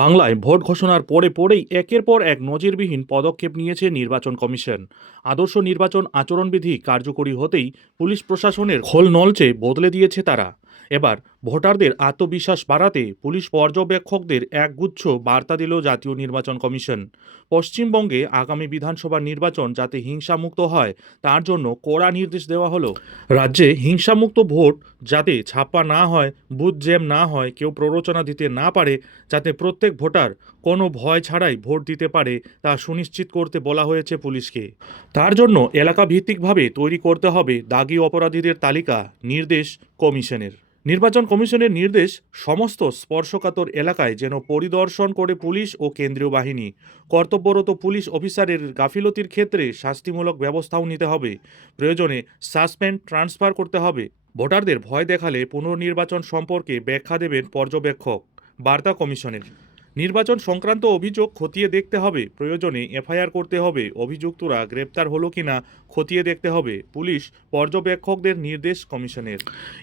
বাংলায় ভোট ঘোষণার পরেই একের পর এক নজিরবিহীন পদক্ষেপ নিয়েছে নির্বাচন কমিশন। আদর্শ নির্বাচন আচরণবিধি কার্যকরী হতেই পুলিশ প্রশাসনের খোল নলচে বদলে দিয়েছে তারা। এবার ভোটারদের আত্মবিশ্বাস বাড়াতে পুলিশ পর্যবেক্ষকদের একগুচ্ছ বার্তা দিল জাতীয় নির্বাচন কমিশন। পশ্চিমবঙ্গে আগামী বিধানসভা নির্বাচন যাতে হিংসামুক্ত হয় তার জন্য কড়া নির্দেশ দেওয়া হলো। রাজ্যে হিংসামুক্ত ভোট যাতে ছাপ্পা না হয়, বুথ জ্যাম না হয়, কেউ প্ররোচনা দিতে না পারে, যাতে প্রত্যেক ভোটার কোনো ভয় ছাড়াই ভোট দিতে পারে তা সুনিশ্চিত করতে বলা হয়েছে পুলিশকে। তার জন্য এলাকা ভিত্তিকভাবে তৈরি করতে হবে দাগী অপরাধীদের তালিকা, নির্দেশ কমিশনের। নির্বাচন কমিশনের নির্দেশ, সমস্ত স্পর্শকাতর এলাকায় যেন পরিদর্শন করে পুলিশ ও কেন্দ্রীয় বাহিনী। কর্তব্যরত পুলিশ অফিসারের গাফিলতির ক্ষেত্রে শাস্তিমূলক ব্যবস্থাও নিতে হবে। প্রয়োজনে সাসপেন্ড, ট্রান্সফার করতে হবে। ভোটারদের ভয় দেখালে পুনর্নির্বাচন সম্পর্কে ব্যাখ্যা দেবেন পর্যবেক্ষক। বার্তা কমিশনের, নির্বাচন সংক্রান্ত অভিযোগ খতিয়ে দেখতে হবে, প্রয়োজনে এফআইআর করতে হবে, অভিযুক্তরা গ্রেপ্তার হলো কিনা খতিয়ে দেখতে হবে, পুলিশ পর্যবেক্ষকদের নির্দেশ কমিশনের।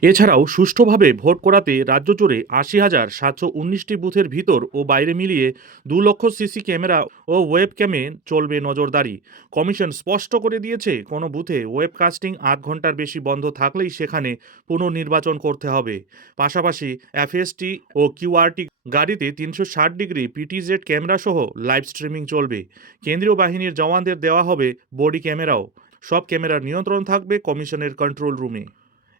এছাড়াও সুষ্ঠুভাবে ভোট করাতে রাজ্য জুড়ে ৮০,৭১৯টি বুথের ভিতর ও বাইরে মিলিয়ে ২,০০,০০০ সিসি ক্যামেরা ও ওয়েব ক্যামে চলবে নজরদারি। কমিশন স্পষ্ট করে দিয়েছে, কোনো বুথে ওয়েবকাস্টিং আধ ঘন্টার বেশি বন্ধ থাকলেই সেখানে পুনর্নির্বাচন করতে হবে। পাশাপাশি এফএসটি ও কিউআরটি গাড়িতে ৩৬০ ডিগ্রি পিটিজেড ক্যামেরা সহ লাইভ স্ট্রিমিং চলবে। কেন্দ্রীয় বাহিনীর জওয়ানদের দেওয়া হবে বডি ক্যামেরাও। সব ক্যামেরার নিয়ন্ত্রণ থাকবে কমিশনের কন্ট্রোল রুমে।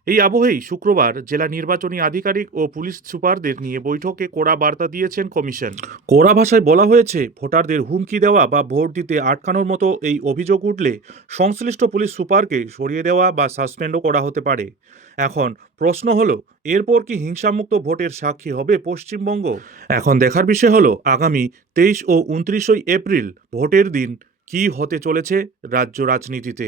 এই আবহেই শুক্রবার জেলা নির্বাচনী আধিকারিক ও পুলিশ সুপারদের নিয়ে বৈঠকে কড়া বার্তা দিয়েছেন কমিশন। কড়া ভাষায় বলা হয়েছে, ভোটারদের হুমকি দেওয়া বা ভোট দিতে আটকানোর মতো এই অভিযোগ উঠলে সংশ্লিষ্ট পুলিশ সুপারকে সরিয়ে দেওয়া বা সাসপেন্ডও করা হতে পারে। এখন প্রশ্ন হলো, এরপর কি হিংসামুক্ত ভোটের সাক্ষী হবে পশ্চিমবঙ্গ? এখন দেখার বিষয় হলো আগামী ২৩ ও ২৯ এপ্রিল ভোটের দিন কি হতে চলেছে রাজ্য রাজনীতিতে।